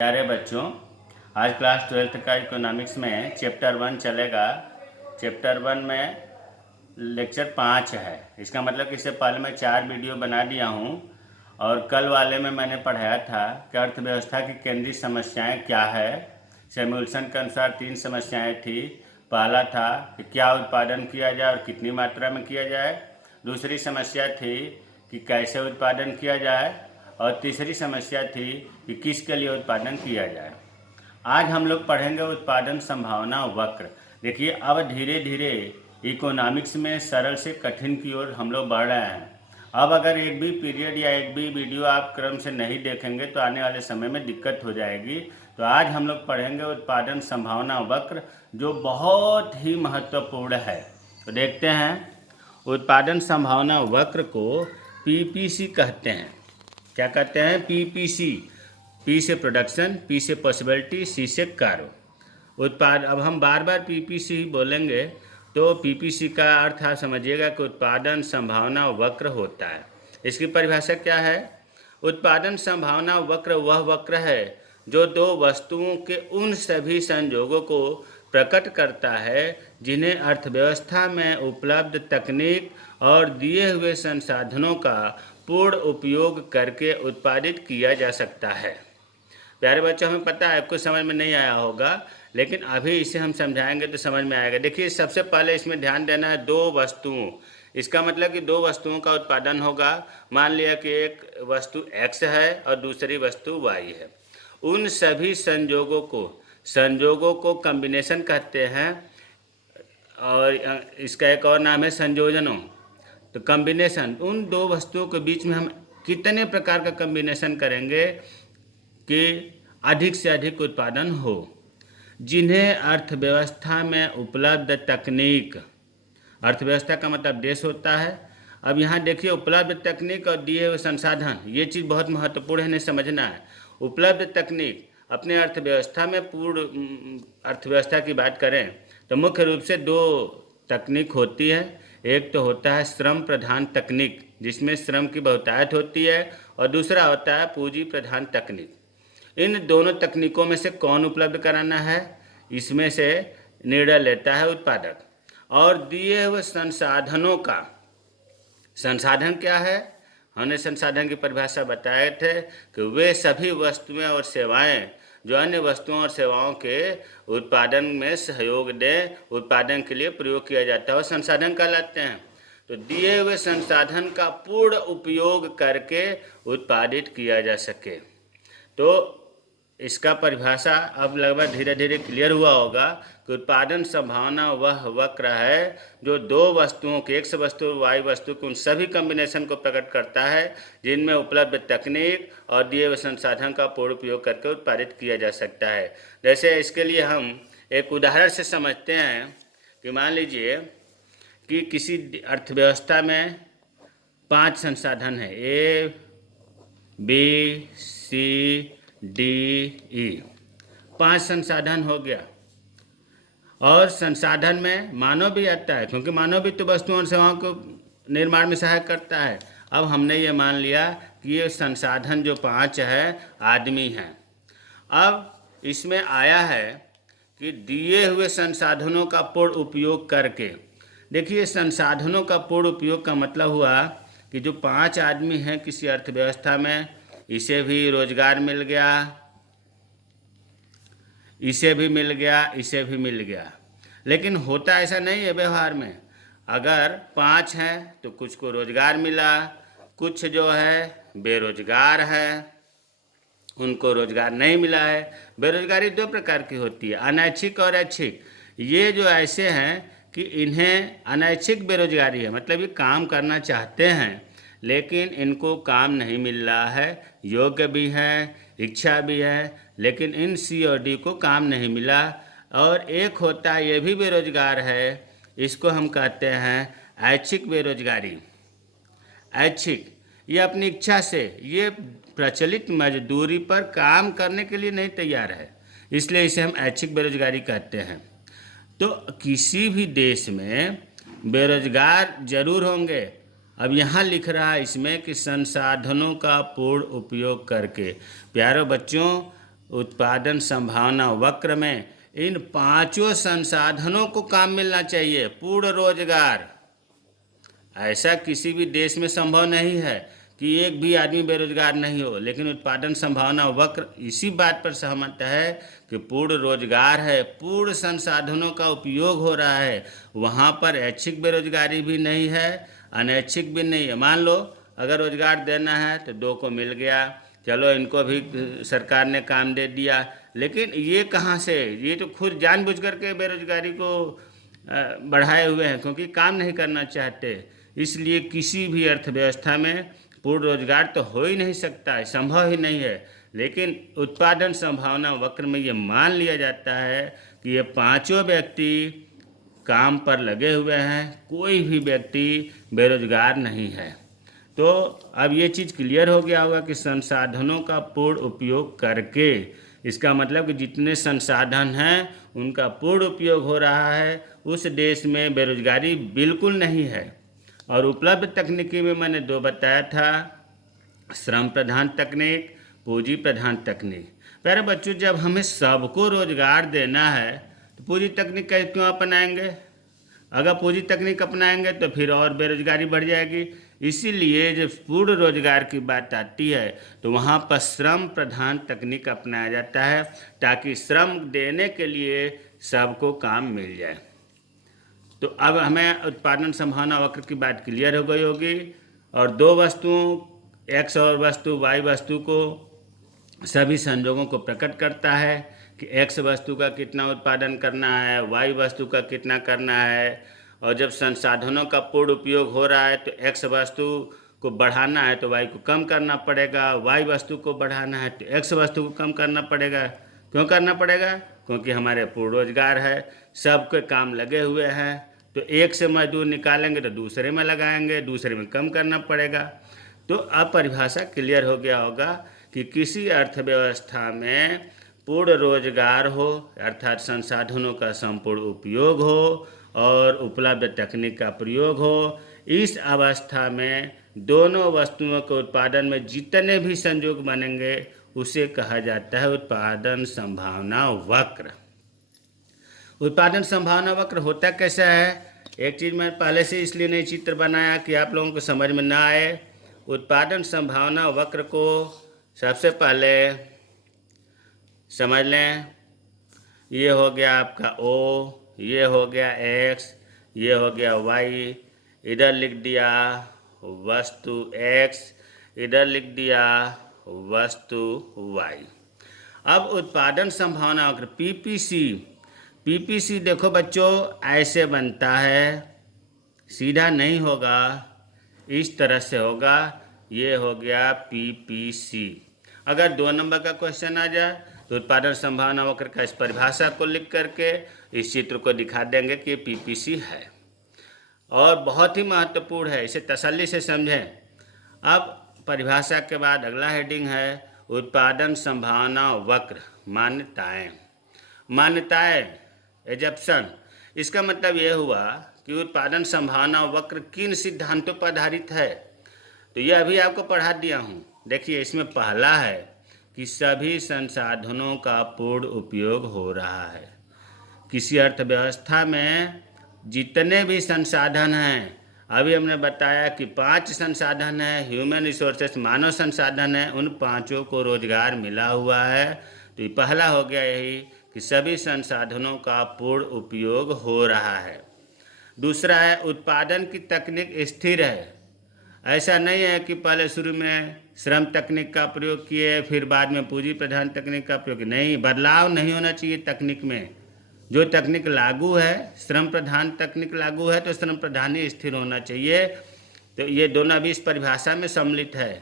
प्यारे बच्चों, आज क्लास 12th का इकोनॉमिक्स में चैप्टर 1 चलेगा। चैप्टर 1 में लेक्चर 5 है। इसका मतलब कि इससे पहले मैं 4 वीडियो बना दिया हूँ और कल वाले में मैंने पढ़ाया था कि अर्थव्यवस्था की केंद्रीय समस्याएं क्या है। सैमुअल्सन के अनुसार 3 समस्याएं थी। पहला था कि क्या उत्पादन किया जाए और कितनी मात्रा में किया जाए। दूसरी समस्या थी कि कैसे उत्पादन किया जाए और तीसरी समस्या थी कि किसके लिए उत्पादन किया जाए। आज हम लोग पढ़ेंगे उत्पादन संभावना वक्र। देखिए, अब धीरे धीरे इकोनॉमिक्स में सरल से कठिन की ओर हम लोग बढ़ रहे हैं। अब अगर एक भी पीरियड या एक भी वीडियो आप क्रम से नहीं देखेंगे तो आने वाले समय में दिक्कत हो जाएगी। तो आज हम लोग पढ़ेंगे उत्पादन संभावना वक्र, जो बहुत ही महत्वपूर्ण है। तो देखते हैं, उत्पादन संभावना वक्र को पीपीसी कहते हैं। क्या कहते हैं? पीपीसी। पी से प्रोडक्शन, पी से पॉसिबिलिटी, सी से कार्य उत्पाद। अब हम बार बार पीपीसी बोलेंगे तो पीपीसी का अर्थ आप समझिएगा कि उत्पादन संभावना वक्र होता है। इसकी परिभाषा क्या है? उत्पादन संभावना वक्र वह वक्र है जो दो वस्तुओं के उन सभी संयोगों को प्रकट करता है जिन्हें अर्थव्यवस्था में उपलब्ध तकनीक और दिए हुए संसाधनों का पूर्ण उपयोग करके उत्पादित किया जा सकता है। प्यारे बच्चों, हमें पता है आपको समझ में नहीं आया होगा, लेकिन अभी इसे हम समझाएंगे तो समझ में आएगा। देखिए, सबसे पहले इसमें ध्यान देना है दो वस्तुओं। इसका मतलब कि दो वस्तुओं का उत्पादन होगा। मान लिया कि एक वस्तु x है और दूसरी वस्तु y है। उन सभी संयोगों को कॉम्बिनेशन कहते हैं और इसका एक और नाम है संयोजनों। तो कॉम्बिनेशन, उन दो वस्तुओं के बीच में हम कितने प्रकार का कॉम्बिनेशन करेंगे कि अधिक से अधिक उत्पादन हो, जिन्हें अर्थव्यवस्था में उपलब्ध तकनीक, अर्थव्यवस्था का मतलब देश होता है। अब यहाँ देखिए, उपलब्ध तकनीक और दिए हुए संसाधन, ये चीज़ बहुत महत्वपूर्ण है, इन्हें समझना है। उपलब्ध तकनीक, अपने अर्थव्यवस्था में पूर्ण अर्थव्यवस्था की बात करें तो मुख्य रूप से दो तकनीक होती है। एक तो होता है श्रम प्रधान तकनीक, जिसमें श्रम की बहुतायत होती है, और दूसरा होता है पूंजी प्रधान तकनीक। इन दोनों तकनीकों में से कौन उपलब्ध कराना है, इसमें से निर्णय लेता है उत्पादक। और दिए हुए संसाधनों का, संसाधन क्या है? हमने संसाधन की परिभाषा बताए थे कि वे सभी वस्तुएं और सेवाएं जो अन्य वस्तुओं और सेवाओं के उत्पादन में सहयोग दें, उत्पादन के लिए प्रयोग किया जाता है, और संसाधन कहलाते हैं। तो दिए हुए संसाधन का पूर्ण उपयोग करके उत्पादित किया जा सके। तो इसका परिभाषा अब लगभग धीरे धीरे क्लियर हुआ होगा कि उत्पादन संभावना वह वक्र है जो दो वस्तुओं के, एक्स वस्तु और वाई वस्तु के उन सभी कॉम्बिनेशन को प्रकट करता है जिनमें उपलब्ध तकनीक और दिए हुए संसाधन का पूर्ण उपयोग करके उत्पादित किया जा सकता है। जैसे इसके लिए हम एक उदाहरण से समझते हैं कि मान लीजिए कि किसी अर्थव्यवस्था में 5 संसाधन है, A B C D E. 5 संसाधन हो गया। और संसाधन में मानव भी आता है, क्योंकि मानव भी तो वस्तुओं और सेवाओं को निर्माण में सहायता करता है। अब हमने ये मान लिया कि ये संसाधन जो 5 है आदमी हैं। अब इसमें आया है कि दिए हुए संसाधनों का पूर्ण उपयोग करके, देखिए संसाधनों का पूर्ण उपयोग का मतलब हुआ कि जो 5 आदमी हैं किसी अर्थव्यवस्था में, इसे भी रोजगार मिल गया, इसे भी मिल गया, इसे भी मिल गया। लेकिन होता ऐसा नहीं है व्यवहार में। अगर 5 हैं तो कुछ को रोजगार मिला, कुछ जो है बेरोजगार है, उनको रोजगार नहीं मिला है। बेरोजगारी 2 प्रकार की होती है, अनैच्छिक और ऐच्छिक। ये जो ऐसे हैं कि इन्हें अनैच्छिक बेरोजगारी है, मतलब ये काम करना चाहते हैं लेकिन इनको काम नहीं मिल रहा है, योग्य भी है, इच्छा भी है, लेकिन इन सी और डी को काम नहीं मिला। और एक होता है, ये भी बेरोजगार है, इसको हम कहते हैं ऐच्छिक बेरोजगारी। ऐच्छिक, ये अपनी इच्छा से, ये प्रचलित मजदूरी पर काम करने के लिए नहीं तैयार है, इसलिए इसे हम ऐच्छिक बेरोजगारी कहते हैं। तो किसी भी देश में बेरोजगार जरूर होंगे। अब यहाँ लिख रहा है इसमें कि संसाधनों का पूर्ण उपयोग करके। प्यारे बच्चों, उत्पादन संभावना वक्र में इन पांचों संसाधनों को काम मिलना चाहिए। पूर्ण रोजगार, ऐसा किसी भी देश में संभव नहीं है कि एक भी आदमी बेरोजगार नहीं हो, लेकिन उत्पादन संभावना वक्र इसी बात पर सहमत है कि पूर्ण रोजगार है, पूर्ण संसाधनों का उपयोग हो रहा है, वहाँ पर ऐच्छिक बेरोजगारी भी नहीं है, अनैच्छिक भी नहीं है। मान लो अगर रोजगार देना है तो 2 को मिल गया, चलो इनको भी सरकार ने काम दे दिया, लेकिन ये कहाँ से, ये तो खुद जानबूझ करके बेरोजगारी को बढ़ाए हुए हैं, क्योंकि काम नहीं करना चाहते। इसलिए किसी भी अर्थव्यवस्था में पूर्ण रोजगार तो हो ही नहीं सकता है, संभव ही नहीं है। लेकिन उत्पादन संभावना वक्र में ये मान लिया जाता है कि ये पांचों व्यक्ति काम पर लगे हुए हैं, कोई भी व्यक्ति बेरोजगार नहीं है। तो अब ये चीज़ क्लियर हो गया होगा कि संसाधनों का पूर्ण उपयोग करके, इसका मतलब कि जितने संसाधन हैं उनका पूर्ण उपयोग हो रहा है, उस देश में बेरोजगारी बिल्कुल नहीं है। और उपलब्ध तकनीकी में मैंने 2 बताया था, श्रम प्रधान तकनीक, पूंजी प्रधान तकनीक। प्यारे बच्चों, जब हमें सबको रोजगार देना है तो पूंजी तकनीक का क्यों अपनाएंगे? अगर पूंजी तकनीक अपनाएंगे तो फिर और बेरोजगारी बढ़ जाएगी। इसीलिए जब पूर्ण रोजगार की बात आती है तो वहाँ पर श्रम प्रधान तकनीक अपनाया जाता है, ताकि श्रम देने के लिए सबको काम मिल जाए। तो अब हमें उत्पादन संभावना वक्र की बात क्लियर हो गई होगी, और 2 वस्तुओं, एक्स और वस्तु वाई वस्तु को सभी संजोगों को प्रकट करता है कि एक्स वस्तु का कितना उत्पादन करना है, वाई वस्तु का कितना करना है। और जब संसाधनों का पूर्ण उपयोग हो रहा है तो एक्स वस्तु को बढ़ाना है तो वाई को कम करना पड़ेगा, वाई वस्तु को बढ़ाना है तो एक्स वस्तु को कम करना पड़ेगा। क्यों करना पड़ेगा? क्योंकि हमारे पूर्ण रोजगार है, सबके काम लगे हुए हैं, तो एक से मजदूर निकालेंगे तो दूसरे में लगाएंगे, दूसरे में कम करना पड़ेगा। तो अब परिभाषा क्लियर हो गया होगा कि किसी अर्थव्यवस्था में पूर्ण रोजगार हो, अर्थात संसाधनों का संपूर्ण उपयोग हो और उपलब्ध तकनीक का प्रयोग हो, इस अवस्था में दोनों वस्तुओं के उत्पादन में जितने भी संयोग बनेंगे उसे कहा जाता है उत्पादन संभावना वक्र। उत्पादन संभावना वक्र होता कैसा है? एक चीज़ मैं पहले से इसलिए नहीं चित्र बनाया कि आप लोगों को समझ में ना आए। उत्पादन संभावना वक्र को सबसे पहले समझ लें। ये हो गया आपका O, ये हो गया X, ये हो गया Y, इधर लिख दिया वस्तु X, इधर लिख दिया वस्तु Y। अब उत्पादन संभावना वक्र पीपीसी देखो बच्चों ऐसे बनता है, सीधा नहीं होगा, इस तरह से होगा। ये हो गया पीपीसी। अगर 2 नंबर का क्वेश्चन आ जाए तो उत्पादन संभावना वक्र का इस परिभाषा को लिख करके इस चित्र को दिखा देंगे कि पीपीसी है, और बहुत ही महत्वपूर्ण है, इसे तसल्ली से समझें। अब परिभाषा के बाद अगला हेडिंग है उत्पादन संभावना वक्र मान्यताएं एजप्शन। इसका मतलब यह हुआ कि उत्पादन संभावना वक्र किन सिद्धांतों पर आधारित है। तो यह अभी आपको पढ़ा दिया हूँ। देखिए, इसमें पहला है कि सभी संसाधनों का पूर्ण उपयोग हो रहा है। किसी अर्थव्यवस्था में जितने भी संसाधन हैं, अभी हमने बताया कि 5 संसाधन हैं, ह्यूमन रिसोर्सेस मानव संसाधन है, उन 5 को रोजगार मिला हुआ है। तो ये पहला हो गया यही कि सभी संसाधनों का पूर्ण उपयोग हो रहा है। दूसरा है उत्पादन की तकनीक स्थिर है। ऐसा नहीं है कि पहले शुरू में श्रम तकनीक का प्रयोग किए फिर बाद में पूंजी प्रधान तकनीक का प्रयोग, नहीं, बदलाव नहीं होना चाहिए तकनीक में। जो तकनीक लागू है, श्रम प्रधान तकनीक लागू है तो श्रम प्रधान ही स्थिर होना चाहिए। तो ये दोनों भी इस परिभाषा में सम्मिलित है।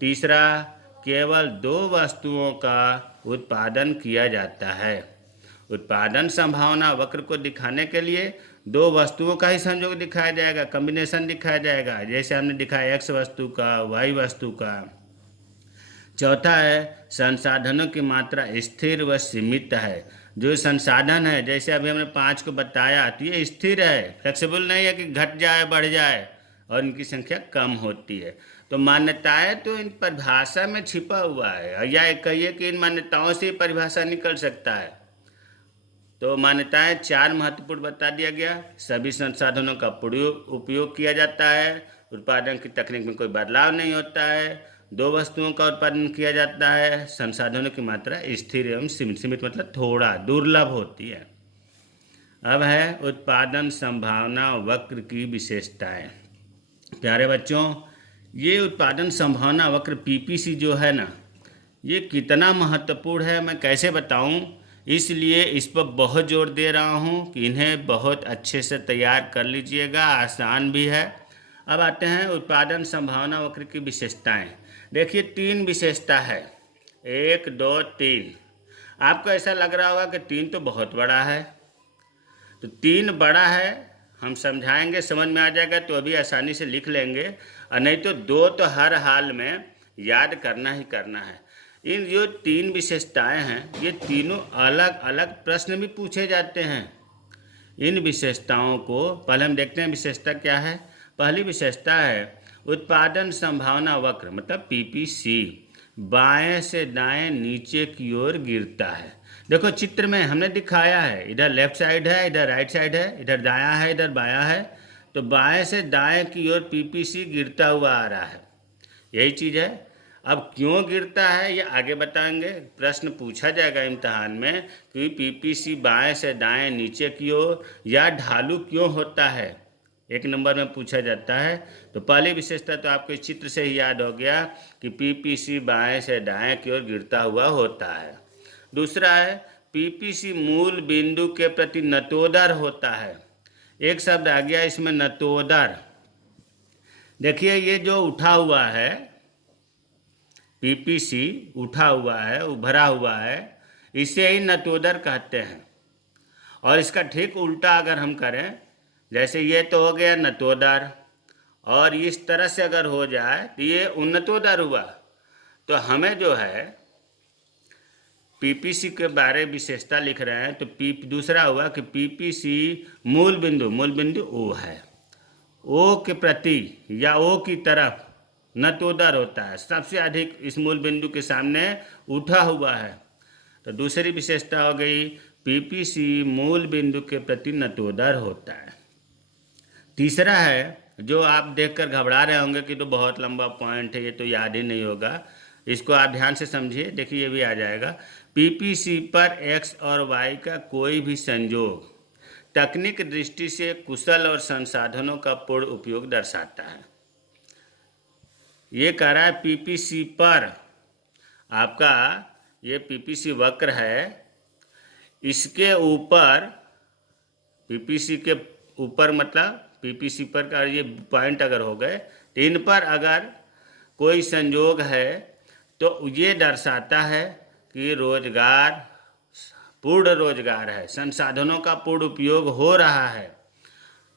तीसरा, केवल 2 वस्तुओं का उत्पादन किया जाता है। उत्पादन संभावना वक्र को दिखाने के लिए 2 वस्तुओं का ही संयोग दिखाया जाएगा, कॉम्बिनेशन दिखाया जाएगा, जैसे हमने दिखाया एक्स वस्तु का, वाई वस्तु का। चौथा है संसाधनों की मात्रा स्थिर व सीमित है। जो संसाधन है, जैसे अभी हमने 5 को बताया, तो ये स्थिर है, फ्लेक्सिबल नहीं है कि घट जाए बढ़ जाए, और इनकी संख्या कम होती है। तो तो मान्यताएं तो इन परिभाषा में छिपा हुआ है, या कहिए कि इन मान्यताओं से परिभाषा निकल सकता है। तो मान्यताएं चार महत्वपूर्ण बता दिया गया। सभी संसाधनों का उपयोग किया जाता है, उत्पादन की तकनीक में कोई बदलाव नहीं होता है, दो वस्तुओं का उत्पादन किया जाता है, संसाधनों की मात्रा स्थिर एवं सीमित, सीमित मतलब थोड़ा, दुर्लभ होती है। अब है उत्पादन संभावना वक्र की विशेषताएं। प्यारे बच्चों, ये उत्पादन संभावना वक्र पीपीसी जो है ना, ये कितना महत्वपूर्ण है मैं कैसे बताऊं, इसलिए इस पर बहुत जोर दे रहा हूं कि इन्हें बहुत अच्छे से तैयार कर लीजिएगा, आसान भी है। अब आते हैं उत्पादन संभावना वक्र की विशेषताएं। देखिए 3 विशेषता है, 1 2 3। आपको ऐसा लग रहा होगा कि 3 तो बहुत बड़ा है, तो 3 बड़ा है, हम समझाएंगे, समझ में आ जाएगा तो अभी आसानी से लिख लेंगे, और नहीं तो 2 तो हर हाल में याद करना ही करना है। इन जो 3 विशेषताएं हैं, ये तीनों अलग अलग प्रश्न भी पूछे जाते हैं। इन विशेषताओं को पहले हम देखते हैं विशेषता क्या है। पहली विशेषता है उत्पादन संभावना वक्र मतलब पीपीसी बाएं से दाएं नीचे की ओर गिरता है। देखो चित्र में हमने दिखाया है, इधर लेफ्ट साइड है, इधर राइट साइड है, इधर दायां है, इधर बायां है। तो बाएं से दाएं की ओर पीपीसी गिरता हुआ आ रहा है, यही चीज़ है। अब क्यों गिरता है ये आगे बताएंगे, प्रश्न पूछा जाएगा इम्तहान में कि पीपीसी बाएं से दाएं नीचे की ओर या ढालू क्यों होता है, 1 नंबर में पूछा जाता है। तो पहली विशेषता तो आपको इस चित्र से ही याद हो गया कि पीपीसी बाएं से दाएं की ओर गिरता हुआ होता है। दूसरा है पीपीसी मूल बिंदु के प्रति नतोदर होता है। एक शब्द आ गया इसमें, नतोदर। देखिए ये जो उठा हुआ है, पीपीसी उठा हुआ है, उभरा हुआ है, इसे ही नतोदर कहते हैं। और इसका ठीक उल्टा अगर हम करें, जैसे ये तो हो गया नतोदर, और इस तरह से अगर हो जाए तो ये उन्नतोदर हुआ। तो हमें जो है पीपीसी के बारे में विशेषता लिख रहे हैं, तो दूसरा हुआ कि पीपीसी मूल बिंदु ओ है, ओ के प्रति या ओ की तरफ नतोदर होता है, सबसे अधिक इस मूल बिंदु के सामने उठा हुआ है। तो दूसरी विशेषता हो गई पीपीसी मूल बिंदु के प्रति नतोदर होता है। तीसरा है जो आप देखकर घबरा रहे होंगे कि तो बहुत लंबा पॉइंट है, ये तो याद ही नहीं होगा, इसको आप ध्यान से समझिए। देखिए ये भी आ जाएगा, पीपीसी पर एक्स और वाई का कोई भी संयोग तकनीक दृष्टि से कुशल और संसाधनों का पूर्ण उपयोग दर्शाता है। ये कह रहा है पीपीसी पर, आपका ये पीपीसी वक्र है, इसके ऊपर, पीपीसी के ऊपर मतलब पीपीसी पर का ये पॉइंट अगर हो गए तो इन पर अगर कोई संयोग है तो ये दर्शाता है कि रोजगार, पूर्ण रोजगार है, संसाधनों का पूर्ण उपयोग हो रहा है।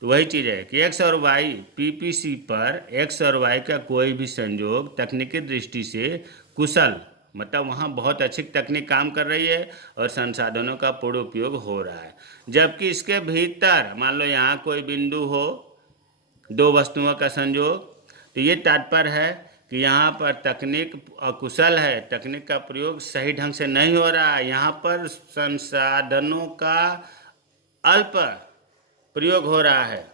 तो वही चीज़ है कि एक्स और वाई, पीपीसी पर एक्स और वाई का कोई भी संयोग तकनीकी दृष्टि से कुशल मतलब वहाँ बहुत अच्छी तकनीक काम कर रही है और संसाधनों का पूर्ण उपयोग हो रहा है। जबकि इसके भीतर मान लो यहाँ कोई बिंदु हो, दो वस्तुओं का संयोग, तो ये तात्पर्य है कि यहाँ पर तकनीक अकुशल है, तकनीक का प्रयोग सही ढंग से नहीं हो रहा है, यहाँ पर संसाधनों का अल्प प्रयोग हो रहा है।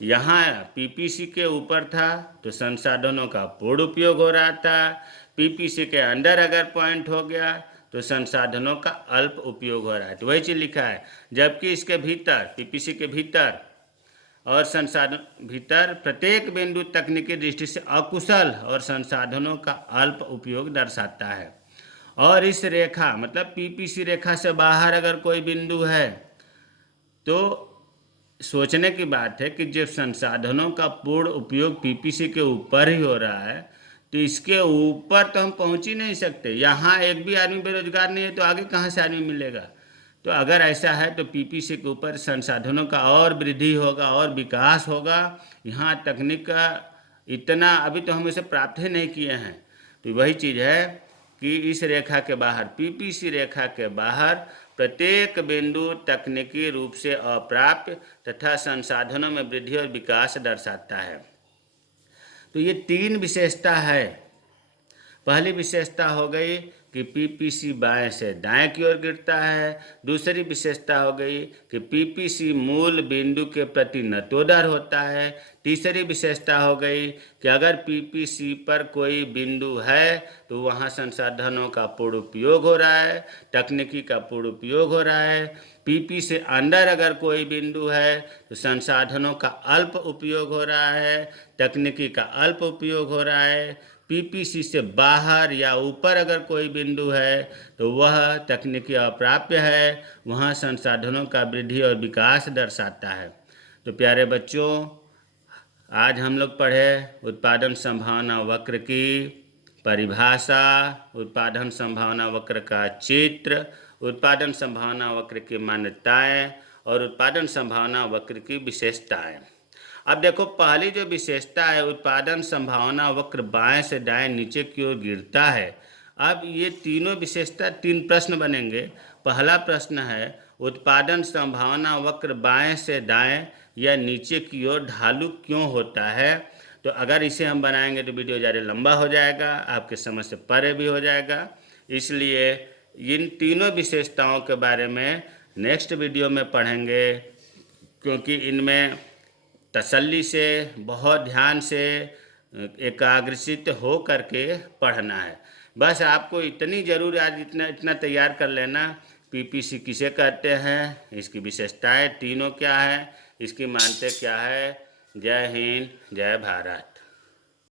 यहाँ पीपीसी के ऊपर था तो संसाधनों का पूर्ण उपयोग हो रहा था, पीपीसी के अंदर अगर पॉइंट हो गया तो संसाधनों का अल्प उपयोग हो रहा है। तो वही चीज़ लिखा है, जबकि इसके भीतर, पीपीसी के भीतर और संसाधन भीतर प्रत्येक बिंदु तकनीकी दृष्टि से अकुशल और संसाधनों का अल्प उपयोग दर्शाता है। और इस रेखा मतलब पीपीसी रेखा से बाहर अगर कोई बिंदु है तो सोचने की बात है कि जब संसाधनों का पूर्ण उपयोग पीपीसी के ऊपर ही हो रहा है तो इसके ऊपर तो हम पहुंच ही नहीं सकते। यहाँ एक भी आदमी बेरोजगार नहीं है तो आगे कहाँ से आदमी मिलेगा। तो अगर ऐसा है तो पीपीसी के ऊपर संसाधनों का और वृद्धि होगा और विकास होगा। यहाँ तकनीक का इतना अभी तो हम इसे प्राप्त ही नहीं किए हैं। तो वही चीज़ है कि इस रेखा के बाहर, पीपीसी रेखा के बाहर प्रत्येक बिंदु तकनीकी रूप से अप्राप्य तथा संसाधनों में वृद्धि और विकास दर्शाता है। तो ये 3 विशेषता है। पहली विशेषता हो गई कि पीपीसी बाएं से दाएं की ओर गिरता है। दूसरी विशेषता हो गई कि पीपीसी मूल बिंदु के प्रति नतोदर होता है। तीसरी विशेषता हो गई कि अगर पीपीसी पर कोई बिंदु है तो वहां संसाधनों का पूर्ण उपयोग हो रहा है, तकनीकी का पूर्ण उपयोग हो रहा है। पीपी से अंदर अगर कोई बिंदु है तो संसाधनों का अल्प उपयोग हो रहा है, तकनीकी का अल्प उपयोग हो रहा है। पीपीसी से बाहर या ऊपर अगर कोई बिंदु है तो वह तकनीकी अप्राप्य है, वहाँ संसाधनों का वृद्धि और विकास दर्शाता है। तो प्यारे बच्चों, आज हम लोग पढ़े उत्पादन संभावना वक्र की परिभाषा, उत्पादन संभावना वक्र का चित्र, उत्पादन संभावना वक्र की मान्यताएं और उत्पादन संभावना वक्र की विशेषताएं। अब देखो, पहली जो विशेषता है, उत्पादन संभावना वक्र बाएं से दाएं नीचे की ओर गिरता है। अब ये तीनों विशेषता 3 प्रश्न बनेंगे। पहला प्रश्न है, उत्पादन संभावना वक्र बाएं से दाएं या नीचे की ओर ढालू क्यों होता है? तो अगर इसे हम बनाएंगे तो वीडियो ज़्यादा लंबा हो जाएगा, आपके समझ से परे भी हो जाएगा। इसलिए इन तीनों विशेषताओं के बारे में नेक्स्ट वीडियो में पढ़ेंगे, क्योंकि इनमें तसल्ली से, बहुत ध्यान से, एकाग्रचित्त हो करके पढ़ना है। बस आपको इतनी ज़रूर आज इतना तैयार कर लेना, पीपीसी किसे कहते हैं, इसकी विशेषताएं तीनों क्या है, इसकी मान्यता क्या है। जय हिंद, जय भारत।